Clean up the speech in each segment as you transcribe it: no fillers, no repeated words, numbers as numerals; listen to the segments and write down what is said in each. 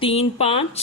3-5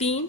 3,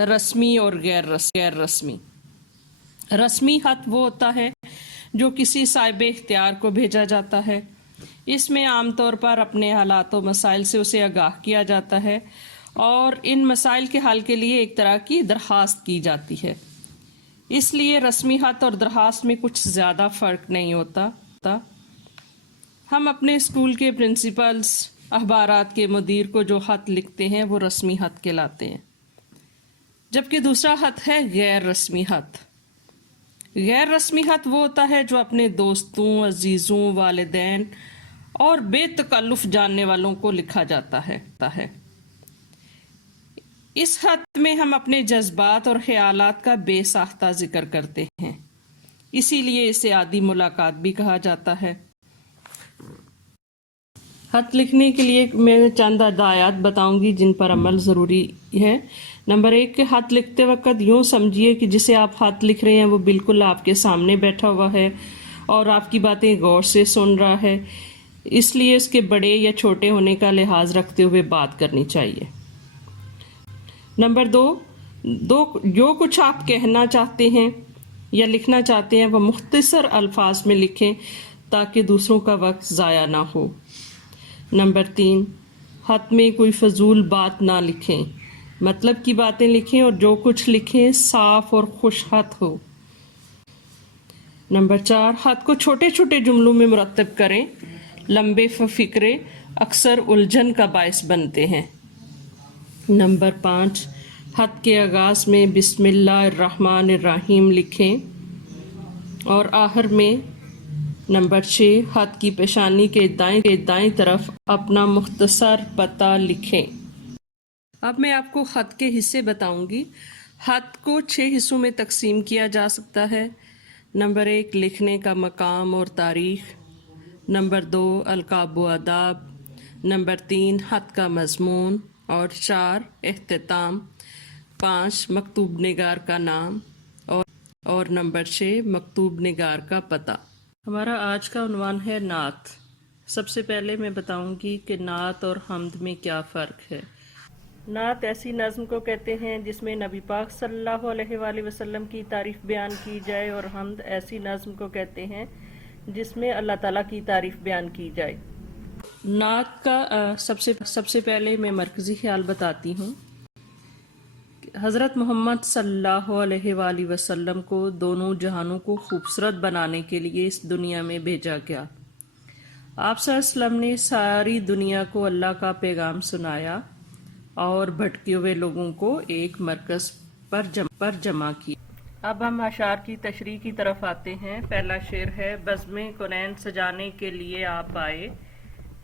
رسمی اور غیر رسمی۔ رسمی خط وہ ہوتا ہے جو کسی صاحب اختیار کو بھیجا جاتا ہے۔ اس میں عام طور پر اپنے حالات و مسائل سے اسے آگاہ کیا جاتا ہے اور ان مسائل کے حل کے لیے ایک طرح کی درخواست کی جاتی ہے۔ اس لیے رسمی خط اور درخواست میں کچھ زیادہ فرق نہیں ہوتا۔ ہم اپنے اسکول کے پرنسپلز، اخبارات کے مدیر کو جو خط لکھتے ہیں وہ رسمی خط کہلاتے ہیں، جبکہ دوسرا خط ہے غیر رسمی خط۔ غیر رسمی خط وہ ہوتا ہے جو اپنے دوستوں، عزیزوں، والدین اور بے تکلف جاننے والوں کو لکھا جاتا ہے۔ اس خط میں ہم اپنے جذبات اور خیالات کا بے ساختہ ذکر کرتے ہیں، اسی لیے اسے عادی ملاقات بھی کہا جاتا ہے۔ خط لکھنے کے لیے میں چند ہدایات بتاؤں گی جن پر عمل ضروری ہے۔ نمبر 1 کہ خط لکھتے وقت یوں سمجھیے کہ جسے آپ خط لکھ رہے ہیں وہ بالکل آپ کے سامنے بیٹھا ہوا ہے اور آپ کی باتیں غور سے سن رہا ہے، اس لیے اس کے بڑے یا چھوٹے ہونے کا لحاظ رکھتے ہوئے بات کرنی چاہیے۔ نمبر 2 جو کچھ آپ کہنا چاہتے ہیں یا لکھنا چاہتے ہیں وہ مختصر الفاظ میں لکھیں تاکہ دوسروں کا وقت ضائع نہ ہو۔ نمبر 3 خط میں کوئی فضول بات نہ لکھیں، مطلب کی باتیں لکھیں اور جو کچھ لکھیں صاف اور خوش خط ہو۔ نمبر 4 خط کو چھوٹے چھوٹے جملوں میں مرتب کریں، لمبے فقرے اکثر الجھن کا باعث بنتے ہیں۔ نمبر 5 خط کے آغاز میں بسم اللہ الرحمن الرحیم لکھیں اور آخر میں۔ نمبر 6 خط کی پیشانی کے دائیں طرف اپنا مختصر پتہ لکھیں۔ اب میں آپ کو خط کے حصے بتاؤں گی۔ خط کو 6 حصوں میں تقسیم کیا جا سکتا ہے۔ نمبر 1 لکھنے کا مقام اور تاریخ۔ نمبر 2 القاب و آداب۔ نمبر 3 خط کا مضمون اور 4 اختتام۔ 5 مکتوب نگار کا نام اور نمبر 6 مکتوب نگار کا پتہ۔ ہمارا آج کا عنوان ہے نعت۔ سب سے پہلے میں بتاؤں گی کہ نعت اور حمد میں کیا فرق ہے۔ نعت ایسی نظم کو کہتے ہیں جس میں نبی پاک صلی اللہ علیہ وآلہ وسلم کی تعریف بیان کی جائے، اور حمد ایسی نظم کو کہتے ہیں جس میں اللہ تعالیٰ کی تعریف بیان کی جائے۔ نعت کا سب سے پہلے میں مرکزی خیال بتاتی ہوں۔ حضرت محمد صلی اللہ علیہ وآلہ وسلم کو دونوں جہانوں کو خوبصورت بنانے کے لیے اس دنیا میں بھیجا گیا۔ آپ صلی اللہ علیہ وسلم نے ساری دنیا کو اللہ کا پیغام سنایا اور بھٹکے ہوئے لوگوں کو ایک مرکز پر جمع کیا۔ اب ہم اشعار کی تشریح کی طرف آتے ہیں۔ پہلا شعر ہے: بزم کونین سجانے کے لیے آپ آئے،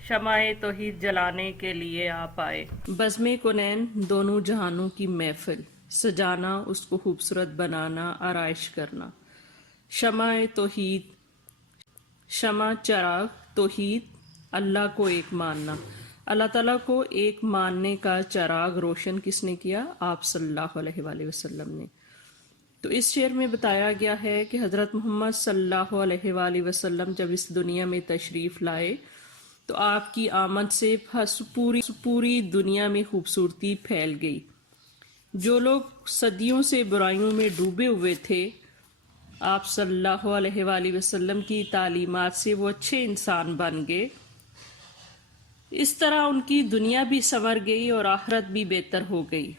شمع توحید جلانے کے لیے آپ آئے۔ بزم کونین دونوں جہانوں کی محفل سجانا، اس کو خوبصورت بنانا، آرائش کرنا۔ شمع توحید، شمع چراغ، توحید اللہ کو ایک ماننا۔ اللہ تعالیٰ کو ایک ماننے کا چراغ روشن کس نے کیا؟ آپ صلی اللہ علیہ وآلہ وسلم نے۔ تو اس شعر میں بتایا گیا ہے کہ حضرت محمد صلی اللہ علیہ وآلہ وسلم جب اس دنیا میں تشریف لائے تو آپ کی آمد سے پوری دنیا میں خوبصورتی پھیل گئی۔ جو لوگ صدیوں سے برائیوں میں ڈوبے ہوئے تھے، آپ صلی اللہ علیہ وآلہ وسلم کی تعلیمات سے وہ اچھے انسان بن گئے۔ اس طرح ان کی دنیا بھی سنور گئی اور آخرت بھی بہتر ہو گئی۔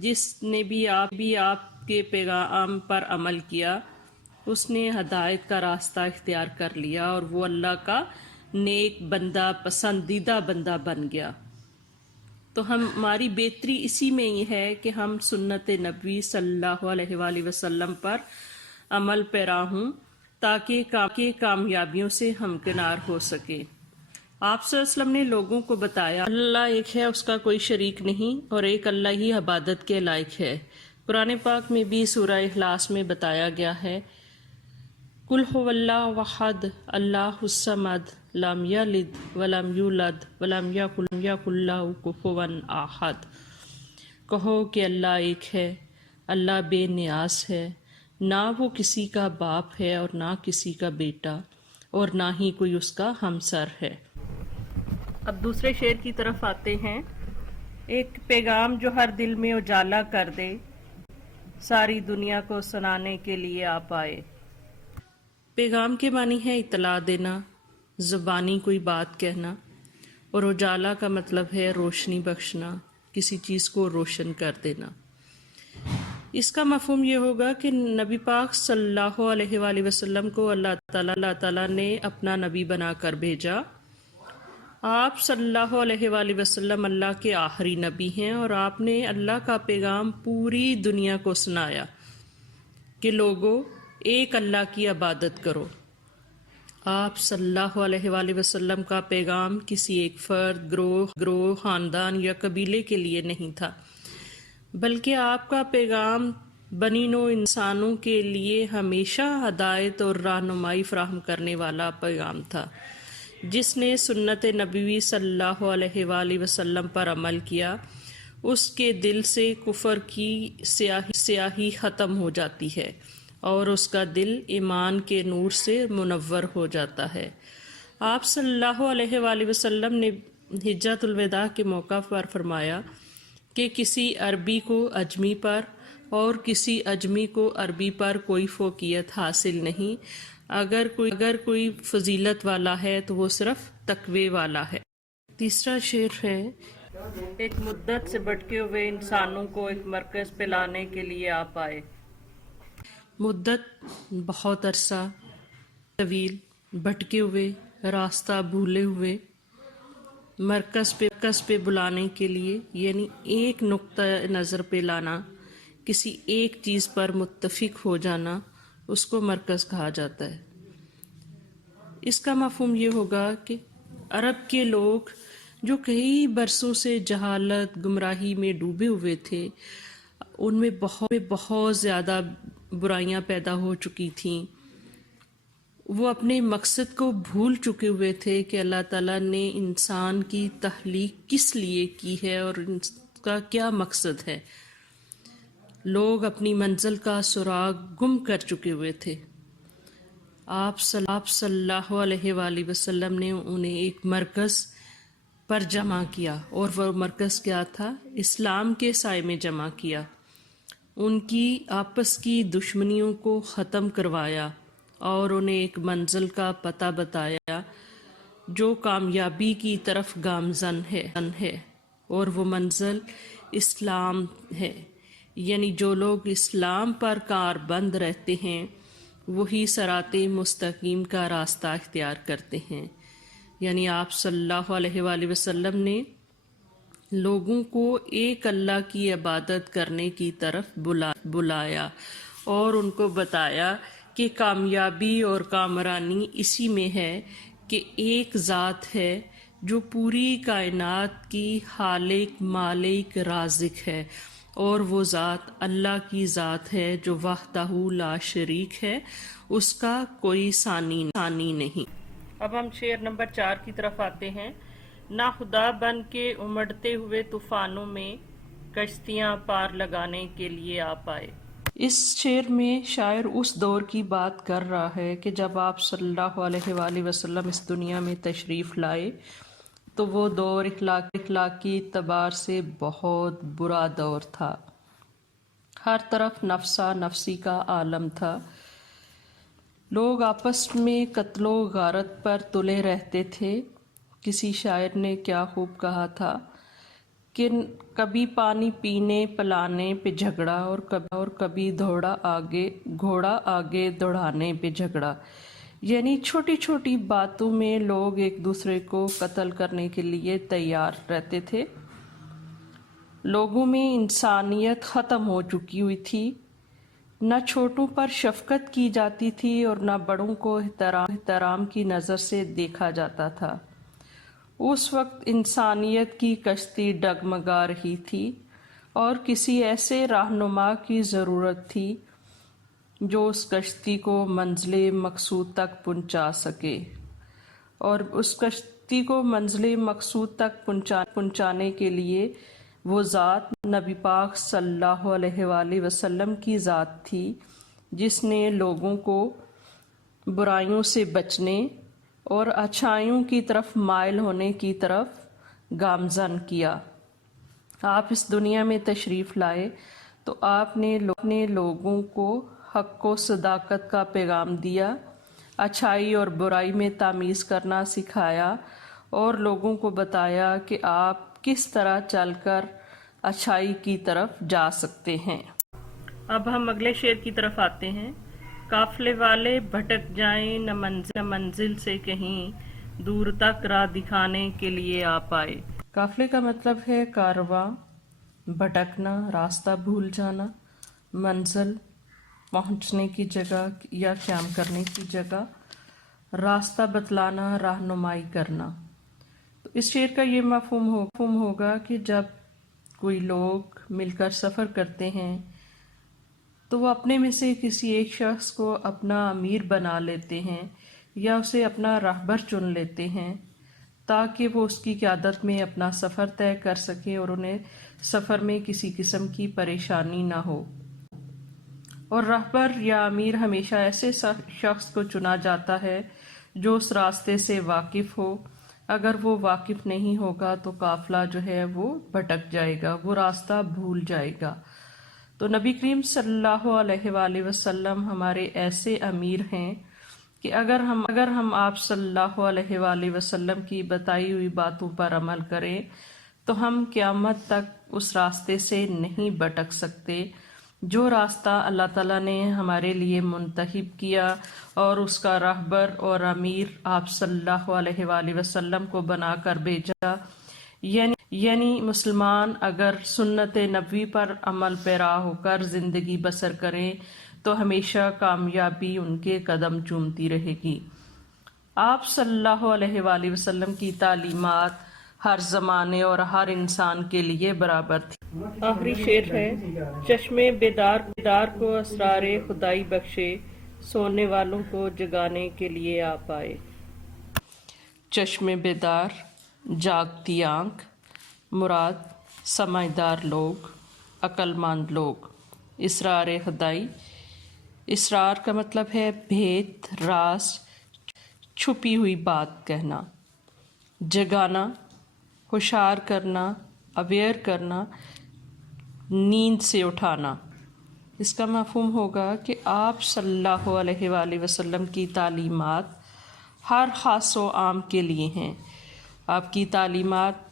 جس نے بھی آپ کے پیغام پر عمل کیا، اس نے ہدایت کا راستہ اختیار کر لیا اور وہ اللہ کا نیک بندہ، پسندیدہ بندہ بن گیا۔ تو ہماری بہتری اسی میں ہی ہے کہ ہم سنت نبوی صلی اللہ علیہ وآلہ وسلم پر عمل پیرا ہوں تاکہ کامیابیوں سے ہمکنار ہو سکے۔ آپ صلی اللہ علیہ وسلم نے لوگوں کو بتایا اللہ ایک ہے، اس کا کوئی شریک نہیں، اور ایک اللہ ہی عبادت کے لائق ہے۔ قرآن پاک میں بھی سورہ اخلاص میں بتایا گیا ہے: قل هو اللہ احد اللہ الصمد لم یلد ولم یولد ولم یکن لہ کفوا احد۔ کہو کہ اللہ ایک ہے، اللہ بے نیاز ہے، نہ وہ کسی کا باپ ہے اور نہ کسی کا بیٹا، اور نہ ہی کوئی اس کا ہمسر ہے۔ اب دوسرے شعر کی طرف آتے ہیں۔ ایک پیغام جو ہر دل میں اجالا کر دے، ساری دنیا کو سنانے کے لیے آپ آئے۔ پیغام کے معنی ہے اطلاع دینا، زبانی کوئی بات کہنا، اور اجالا کا مطلب ہے روشنی بخشنا، کسی چیز کو روشن کر دینا۔ اس کا مفہوم یہ ہوگا کہ نبی پاک صلی اللہ علیہ وآلہ وسلم کو اللہ تعالیٰ نے اپنا نبی بنا کر بھیجا۔ آپ صلی اللہ علیہ وآلہ وسلم اللہ کے آخری نبی ہیں، اور آپ نے اللہ کا پیغام پوری دنیا کو سنایا کہ لوگوں ایک اللہ کی عبادت کرو۔ آپ صلی اللہ علیہ وآلہ وسلم کا پیغام کسی ایک فرد، گروہ، خاندان یا قبیلے کے لیے نہیں تھا، بلکہ آپ کا پیغام بنی نوع انسانوں کے لیے ہمیشہ ہدایت اور رہنمائی فراہم کرنے والا پیغام تھا۔ جس نے سنت نبوی صلی اللہ علیہ وآلہ وسلم پر عمل کیا، اس کے دل سے کفر کی سیاہی ختم ہو جاتی ہے اور اس کا دل ایمان کے نور سے منور ہو جاتا ہے۔ آپ صلی اللہ علیہ وآلہ وسلم نے حجۃ الوداع کے موقع پر فرمایا کہ کسی عربی کو اجمی پر اور کسی اجمی کو عربی پر کوئی فوقیت حاصل نہیں۔ اگر کوئی فضیلت والا ہے تو وہ صرف تقوی والا ہے۔ تیسرا شعر ہے، ایک مدت سے بھٹکے ہوئے انسانوں کو ایک مرکز پہ لانے کے لیے آپ آئے۔ مدت بہت عرصہ طویل، بھٹکے ہوئے، راستہ بھولے ہوئے، مرکز پہ بلانے کے لیے، یعنی ایک نقطہ نظر پہ لانا، کسی ایک چیز پر متفق ہو جانا، اس کو مرکز کہا جاتا ہے۔ اس کا مفہوم یہ ہوگا کہ عرب کے لوگ جو کئی برسوں سے جہالت، گمراہی میں ڈوبے ہوئے تھے، ان میں بہت زیادہ برائیاں پیدا ہو چکی تھیں۔ وہ اپنے مقصد کو بھول چکے ہوئے تھے کہ اللہ تعالیٰ نے انسان کی تخلیق کس لیے کی ہے اور اس کا کیا مقصد ہے۔ لوگ اپنی منزل کا سراغ گم کر چکے ہوئے تھے۔ آپ صلی اللہ علیہ وآلہ وسلم نے انہیں ایک مرکز پر جمع کیا، اور وہ مرکز کیا تھا؟ اسلام کے سائے میں جمع کیا، ان کی آپس کی دشمنیوں کو ختم کروایا اور انہیں ایک منزل کا پتہ بتایا جو کامیابی کی طرف گامزن ہے، اور وہ منزل اسلام ہے۔ یعنی جو لوگ اسلام پر کاربند رہتے ہیں وہی صراط مستقیم کا راستہ اختیار کرتے ہیں۔ یعنی آپ صلی اللہ علیہ وآلہ وسلم نے لوگوں کو ایک اللہ کی عبادت کرنے کی طرف بلایا اور ان کو بتایا کہ کامیابی اور کامرانی اسی میں ہے کہ ایک ذات ہے جو پوری کائنات کی خالق، مالک، رازق ہے، اور وہ ذات اللہ کی ذات ہے جو وحدہ لا شریک ہے، اس کا کوئی ثانی نہیں۔ اب ہم شعر نمبر 4 کی طرف آتے ہیں۔ نہ خدا بن کے امڑتے ہوئے طوفانوں میں کشتیاں پار لگانے کے لیے آپ آئے۔ اس شعر میں شاعر اس دور کی بات کر رہا ہے کہ جب آپ صلی اللہ علیہ وآلہ وسلم اس دنیا میں تشریف لائے تو وہ دور اخلاقی اعتبار سے بہت برا دور تھا۔ ہر طرف نفسا نفسی کا عالم تھا۔ لوگ آپس میں قتل و غارت پر تلے رہتے تھے۔ کسی شاعر نے کیا خوب کہا تھا کہ کبھی پانی پینے پلانے پہ جھگڑا اور کبھی گھوڑا آگے دوڑانے پہ جھگڑا۔ یعنی چھوٹی چھوٹی باتوں میں لوگ ایک دوسرے کو قتل کرنے کے لیے تیار رہتے تھے۔ لوگوں میں انسانیت ختم ہو چکی ہوئی تھی، نہ چھوٹوں پر شفقت کی جاتی تھی اور نہ بڑوں کو احترام کی نظر سے دیکھا جاتا تھا۔ اس وقت انسانیت کی کشتی ڈگمگا رہی تھی اور کسی ایسے رہنما کی ضرورت تھی جو اس کشتی کو منزل مقصود تک پہنچا سکے، اور اس کشتی کو منزل مقصود تک پہنچانے کے لیے وہ ذات نبی پاک صلی اللہ علیہ وآلہ وسلم کی ذات تھی جس نے لوگوں کو برائیوں سے بچنے اور اچھائیوں کی طرف مائل ہونے کی طرف گامزن کیا۔ آپ اس دنیا میں تشریف لائے تو آپ نے لوگوں کو حق و صداقت کا پیغام دیا، اچھائی اور برائی میں تمیز کرنا سکھایا اور لوگوں کو بتایا کہ آپ کس طرح چل کر اچھائی کی طرف جا سکتے ہیں۔ اب ہم اگلے شعر کی طرف آتے ہیں۔ قافلے والے بھٹک جائیں نہ منزل سے کہیں، دور تک راہ دکھانے کے لیے آپ آئے۔ قافلے کا مطلب ہے کارواں، بھٹکنا راستہ بھول جانا، منزل پہنچنے کی جگہ یا قیام کرنے کی جگہ، راستہ بتلانا رہنمائی کرنا۔ تو اس شعر کا یہ مفہوم ہوگا کہ جب کوئی لوگ مل کر سفر کرتے ہیں تو وہ اپنے میں سے کسی ایک شخص کو اپنا امیر بنا لیتے ہیں یا اسے اپنا راہبر چن لیتے ہیں تاکہ وہ اس کی قیادت میں اپنا سفر طے کر سکیں اور انہیں سفر میں کسی قسم کی پریشانی نہ ہو۔ اور راہبر یا امیر ہمیشہ ایسے شخص کو چنا جاتا ہے جو اس راستے سے واقف ہو۔ اگر وہ واقف نہیں ہوگا تو قافلہ جو ہے وہ بھٹک جائے گا، وہ راستہ بھول جائے گا۔ تو نبی کریم صلی اللہ علیہ وآلہ وسلم ہمارے ایسے امیر ہیں کہ اگر ہم آپ صلی اللہ علیہ وآلہ وسلم کی بتائی ہوئی باتوں پر عمل کریں تو ہم قیامت تک اس راستے سے نہیں بھٹک سکتے جو راستہ اللہ تعالیٰ نے ہمارے لیے منتخب کیا اور اس کا راہبر اور امیر آپ صلی اللہ علیہ وآلہ وسلم کو بنا کر بھیجا۔ یعنی مسلمان اگر سنت نبوی پر عمل پیرا ہو کر زندگی بسر کریں تو ہمیشہ کامیابی ان کے قدم چومتی رہے گی۔ آپ صلی اللہ علیہ وآلہ وسلم کی تعلیمات ہر زمانے اور ہر انسان کے لیے برابر تھی۔ آخری شعر ہے، چشم بیدار کو اسرار خدائی بخشے، سونے والوں کو جگانے کے لیے آپ آئے۔ چشم بیدار، جاگتی آنکھ، مراد سمجھدار لوگ، عقل مند لوگ۔ اسرار خدائی، اسرار کا مطلب ہے بھید، راز، چھپی ہوئی بات کہنا۔ جگانا، ہوشیار کرنا، اویئر کرنا، نیند سے اٹھانا۔ اس کا مفہوم ہوگا کہ آپ صلی اللہ علیہ وآلہ وسلم کی تعلیمات ہر خاص و عام کے لیے ہیں۔ آپ کی تعلیمات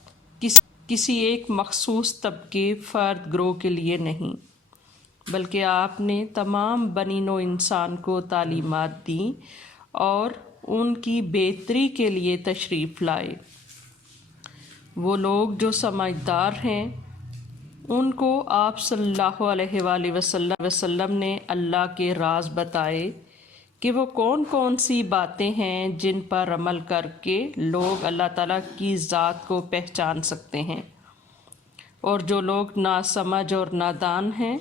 کسی ایک مخصوص طبقے، فرد، گروہ کے لیے نہیں، بلکہ آپ نے تمام بنی نوع انسان کو تعلیمات دیں اور ان کی بہتری کے لیے تشریف لائے۔ وہ لوگ جو سمجھدار ہیں ان کو آپ صلی اللہ علیہ وآلہ وسلم نے اللہ کے راز بتائے کہ وہ کون کون سی باتیں ہیں جن پر عمل کر کے لوگ اللہ تعالیٰ کی ذات کو پہچان سکتے ہیں، اور جو لوگ ناسمجھ اور نادان ہیں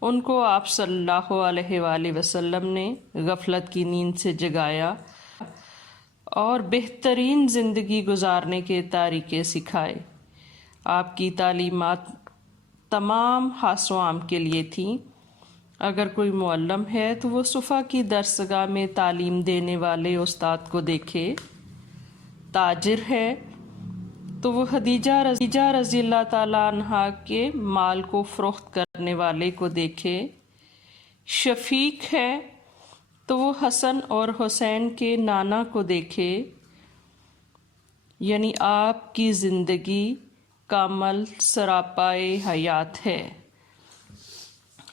ان کو آپ صلی اللہ علیہ وآلہ وسلم نے غفلت کی نیند سے جگایا اور بہترین زندگی گزارنے کے طریقے سکھائے۔ آپ کی تعلیمات تمام خاص و عام کے لیے تھیں۔ اگر کوئی معلم ہے تو وہ صفحہ کی درسگاہ میں تعلیم دینے والے استاد کو دیکھے، تاجر ہے تو وہ خدیجہ رضی اللہ تعالیٰ عنہا کے مال کو فروخت کرنے والے کو دیکھے، شفیق ہے تو وہ حسن اور حسین کے نانا کو دیکھے۔ یعنی آپ کی زندگی کامل سراپائے حیات ہے۔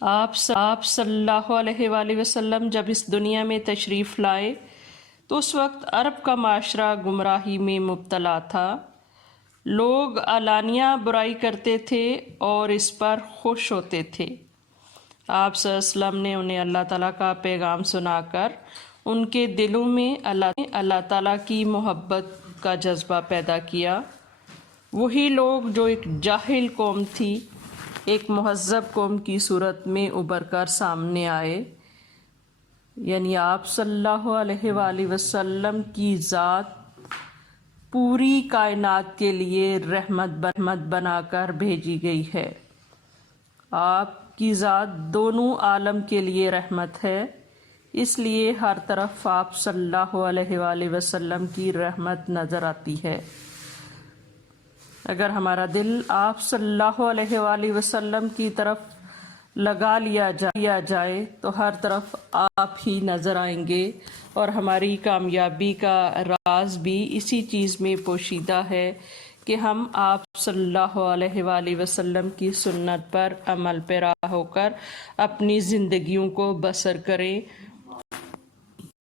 آپ صلی اللہ علیہ وآلہ وسلم جب اس دنیا میں تشریف لائے تو اس وقت عرب کا معاشرہ گمراہی میں مبتلا تھا۔ لوگ علانیہ برائی کرتے تھے اور اس پر خوش ہوتے تھے۔ آپ صلی اللہ علیہ وسلم نے انہیں اللہ تعالیٰ کا پیغام سنا کر ان کے دلوں میں اللہ تعالیٰ کی محبت کا جذبہ پیدا کیا۔ وہی لوگ جو ایک جاہل قوم تھی ایک مہذب قوم کی صورت میں ابھر کر سامنے آئے۔ یعنی آپ صلی اللہ علیہ وآلہ وسلم کی ذات پوری کائنات کے لیے رحمت بنا کر بھیجی گئی ہے۔ آپ کی ذات دونوں عالم کے لیے رحمت ہے، اس لیے ہر طرف آپ صلی اللہ علیہ وآلہ وسلم کی رحمت نظر آتی ہے۔ اگر ہمارا دل آپ صلی اللہ علیہ وآلہ وسلم کی طرف لگا لیا جائے تو ہر طرف آپ ہی نظر آئیں گے، اور ہماری کامیابی کا راز بھی اسی چیز میں پوشیدہ ہے کہ ہم آپ صلی اللہ علیہ وآلہ وسلم کی سنت پر عمل پیرا ہو کر اپنی زندگیوں کو بسر کریں